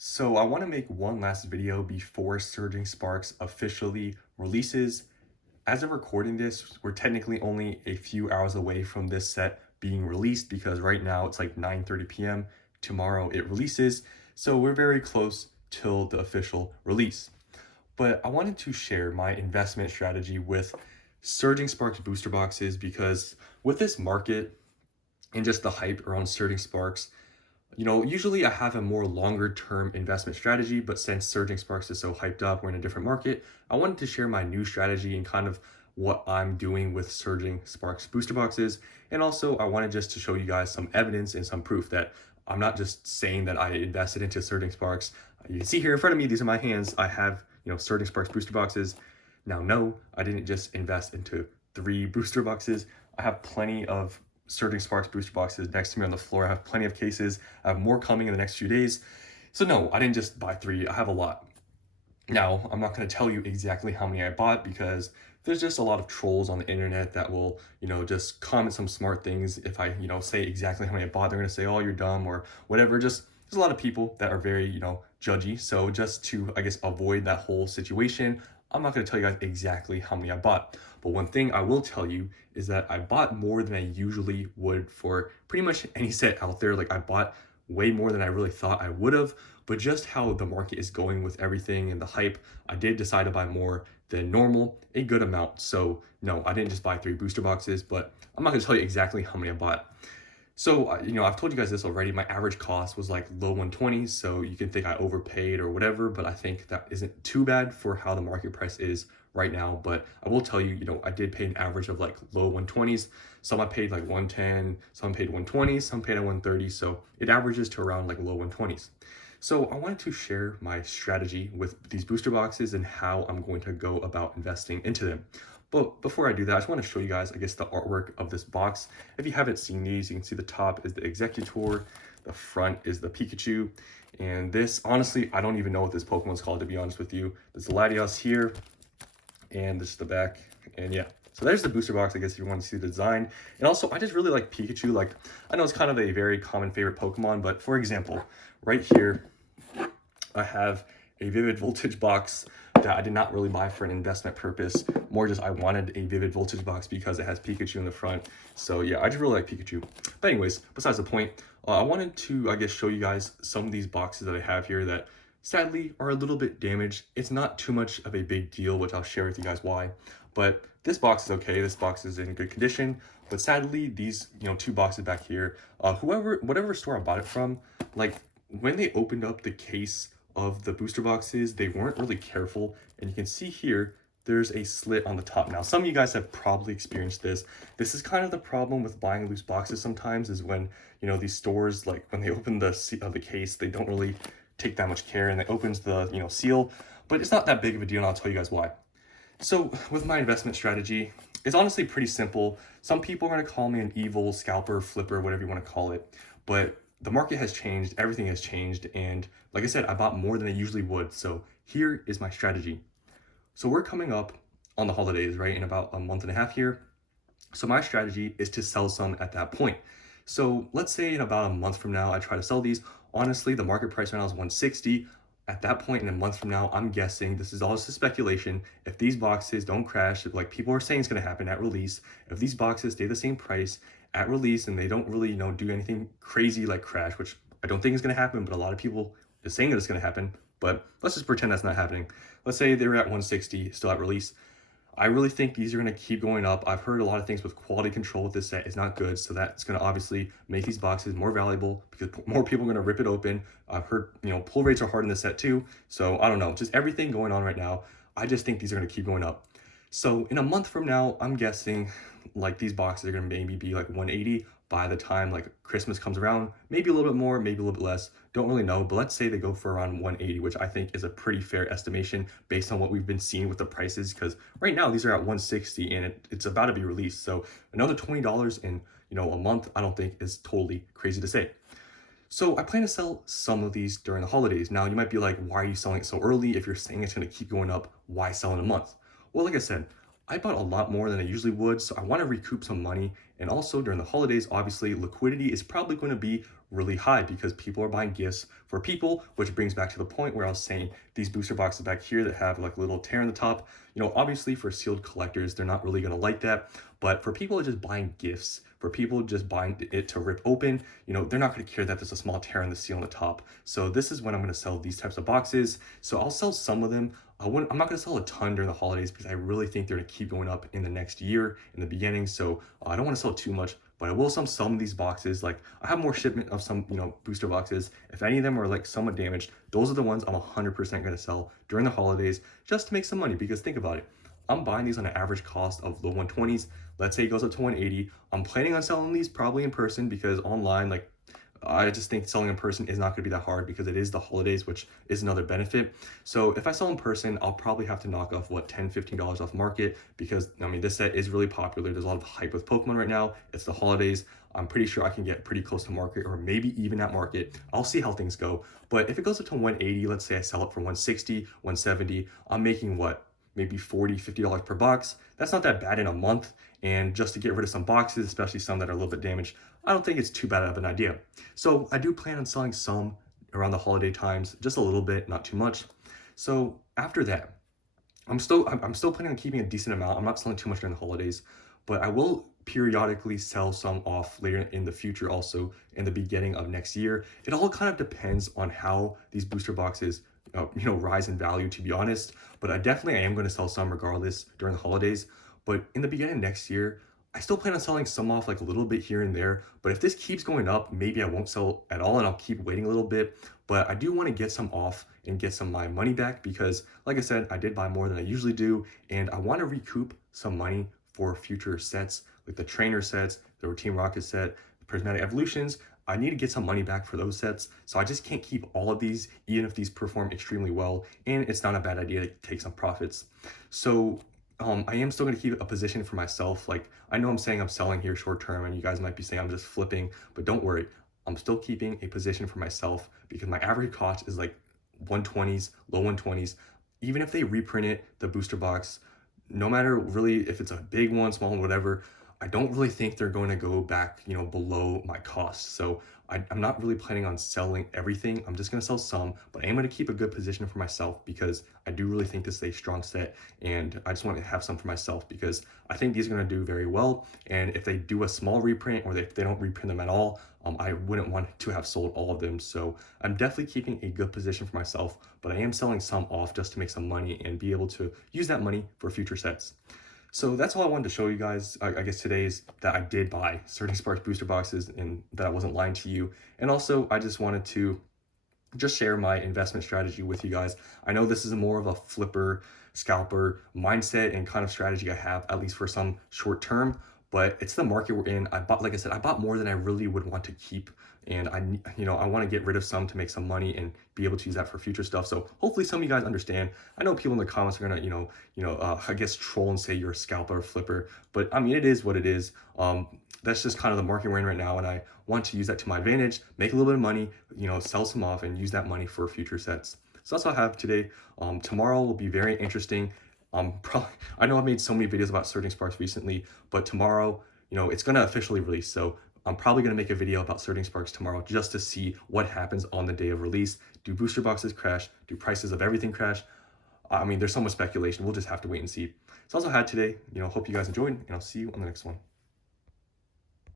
So I want to make one last video before Surging Sparks officially releases. As of recording this, we're technically only a few hours away from this set being released because right now it's like 9:30 p.m. Tomorrow it releases. So we're very close till the official release. But I wanted to share my investment strategy with Surging Sparks booster boxes because with this market and just the hype around Surging Sparks, usually I have a more longer term investment strategy, but since Surging Sparks is so hyped up, we're in a different market. I wanted to share my new strategy and kind of what I'm doing with Surging Sparks booster boxes. And also, I wanted just to show you guys some evidence and some proof that I'm not just saying that I invested into Surging Sparks. You can see here in front of me, these are my hands. I have, Surging Sparks booster boxes. Now, no, I didn't just invest into 3 booster boxes. I have plenty of Surging Sparks booster boxes next to me on the floor. I have plenty of cases. I have more coming in the next few days. So no, I didn't just buy 3. I have a lot. Now, I'm not going to tell you exactly how many I bought because there's just a lot of trolls on the internet that will, just comment some smart things. If I, say exactly how many I bought, they're going to say, oh, you're dumb or whatever. Just there's a lot of people that are very, judgy. So just to, I guess, avoid that whole situation, I'm not going to tell you guys exactly how many I bought. But one thing I will tell you is that I bought more than I usually would for pretty much any set out there. Like I bought way more than I really thought I would have, but just how the market is going with everything and the hype, I did decide to buy more than normal, a good amount. So no, I didn't just buy 3 booster boxes, but I'm not going to tell you exactly how many I bought. So, I've told you guys this already. My average cost was like low 120s, so you can think I overpaid or whatever, but I think that isn't too bad for how the market price is right now. But I will tell you, I did pay an average of like low 120s. Some I paid like 110, some paid 120, some paid at 130. So it averages to around like low 120s. So I wanted to share my strategy with these booster boxes and how I'm going to go about investing into them. But before I do that, I just want to show you guys, I guess, the artwork of this box. If you haven't seen these, you can see the top is the Executor, the front is the Pikachu, and this, honestly, I don't even know what this Pokemon's called, to be honest with you. There's the Latios here, and this is the back, and yeah. So there's the booster box, I guess, if you want to see the design. And also, I just really like Pikachu. Like, I know it's kind of a very common favorite Pokemon, but for example, right here, I have a Vivid Voltage box that I did not really buy for an investment purpose, more just I wanted a Vivid Voltage box because it has Pikachu in the front. So yeah, I just really like Pikachu. But anyways, besides the point, I wanted to, I guess, show you guys some of these boxes that I have here that sadly are a little bit damaged. It's not too much of a big deal, which I'll share with you guys why. But this box is okay. This box is in good condition. But sadly, these, 2 boxes back here, whatever store I bought it from, like when they opened up the case of the booster boxes, they weren't really careful, and you can see here there's a slit on the top. Now, some of you guys have probably experienced this. This is kind of the problem with buying loose boxes sometimes, is when these stores, like when they open the case, they don't really take that much care, and it opens the seal, but it's not that big of a deal, and I'll tell you guys why. So with my investment strategy, it's honestly pretty simple. Some people are going to call me an evil scalper, flipper, whatever you want to call it, but the market has changed, everything has changed, and like I said, I bought more than I usually would. So here is my strategy. So we're coming up on the holidays, right, in about a month and a half here. So my strategy is to sell some at that point. So let's say in about a month from now, I try to sell these. Honestly, the market price right now is 160. At that point in a month from now, I'm guessing, this is all just a speculation, if these boxes don't crash, like people are saying it's going to happen at release, if these boxes stay the same price at release and they don't really, do anything crazy like crash, which I don't think is going to happen, but a lot of people are saying that it's going to happen, but let's just pretend that's not happening. Let's say they're at 160 still at release. I really think these are going to keep going up. I've heard a lot of things with quality control with this set is not good, so that's going to obviously make these boxes more valuable because more people are going to rip it open. I've heard, pull rates are hard in this set too, so I don't know, just everything going on right now. I just think these are going to keep going up. So in a month from now, I'm guessing like these boxes are going to maybe be like 180 by the time like Christmas comes around, maybe a little bit more, maybe a little bit less, don't really know, but let's say they go for around 180, which I think is a pretty fair estimation based on what we've been seeing with the prices, because right now these are at 160 and it's about to be released. So another $20 in, a month, I don't think is totally crazy to say. So I plan to sell some of these during the holidays. Now you might be like, why are you selling it so early? If you're saying it's going to keep going up, why sell in a month? Well, like I said, I bought a lot more than I usually would, so I want to recoup some money. And also during the holidays, obviously liquidity is probably going to be really high because people are buying gifts for people, which brings back to the point where I was saying these booster boxes back here that have like a little tear in the top, obviously for sealed collectors, they're not really going to like that. But for people just buying gifts, for people just buying it to rip open, they're not going to care that there's a small tear in the seal on the top. So this is when I'm going to sell these types of boxes. So I'll sell some of them. I'm not going to sell a ton during the holidays because I really think they're going to keep going up in the next year in the beginning. So I don't want to sell too much, but I will sell some of these boxes. Like I have more shipment of some, booster boxes. If any of them are like somewhat damaged, those are the ones I'm 100% going to sell during the holidays just to make some money. Because think about it. I'm buying these on an average cost of low 120s. Let's say it goes up to 180. I'm planning on selling these probably in person because online, like I just think selling in person is not going to be that hard because it is the holidays, which is another benefit. So if I sell in person, I'll probably have to knock off what, $10, $15 off market because I mean, this set is really popular. There's a lot of hype with Pokemon right now. It's the holidays. I'm pretty sure I can get pretty close to market or maybe even at market. I'll see how things go. But if it goes up to 180, let's say I sell it for 160, 170, I'm making what? Maybe $40, $50 per box. That's not that bad in a month. And just to get rid of some boxes, especially some that are a little bit damaged, I don't think it's too bad of an idea. So I do plan on selling some around the holiday times, just a little bit, not too much. So after that, I'm still planning on keeping a decent amount. I'm not selling too much during the holidays, but I will periodically sell some off later in the future, also in the beginning of next year. It all kind of depends on how these booster boxes rise in value, to be honest. But I am going to sell some regardless during the holidays. But in the beginning of next year, I still plan on selling some off like a little bit here and there. But if this keeps going up, maybe I won't sell at all and I'll keep waiting a little bit. But I do want to get some off and get some of my money back because, like I said, I did buy more than I usually do. And I want to recoup some money for future sets, like the trainer sets, the Routine Rocket set, the Prismatic Evolutions. I need to get some money back for those sets. So I just can't keep all of these, even if these perform extremely well. And it's not a bad idea to take some profits. So I am still going to keep a position for myself. Like I know I'm saying I'm selling here short term and you guys might be saying I'm just flipping, but don't worry. I'm still keeping a position for myself because my average cost is like 120s, low 120s. Even if they reprint it, the booster box, no matter really if it's a big one, small one, whatever, I don't really think they're going to go back, below my cost. So I'm not really planning on selling everything. I'm just going to sell some, but I am going to keep a good position for myself because I do really think this is a strong set and I just want to have some for myself because I think these are going to do very well. And if they do a small reprint or if they don't reprint them at all, I wouldn't want to have sold all of them. So I'm definitely keeping a good position for myself, but I am selling some off just to make some money and be able to use that money for future sets. So that's all I wanted to show you guys, I guess today, is that I did buy Surging Sparks booster boxes and that I wasn't lying to you. And also I just wanted to just share my investment strategy with you guys. I know this is more of a flipper, scalper mindset and kind of strategy I have, at least for some short term, but it's the market we're in. Like I said, I bought more than I really would want to keep. And I want to get rid of some to make some money and be able to use that for future stuff. So hopefully some of you guys understand. I know people in the comments are gonna, I guess troll and say you're a scalper or flipper, but I mean, it is what it is. That's just kind of the market we're in right now. And I want to use that to my advantage, make a little bit of money, sell some off and use that money for future sets. So that's all I have today. Tomorrow will be very interesting. I know I've made so many videos about Surging Sparks recently, but tomorrow, it's gonna officially release. So I'm probably going to make a video about Surging Sparks tomorrow just to see what happens on the day of release. Do booster boxes crash? Do prices of everything crash? I mean, there's so much speculation. We'll just have to wait and see. So that's all I had today. Hope you guys enjoyed, and I'll see you on the next one.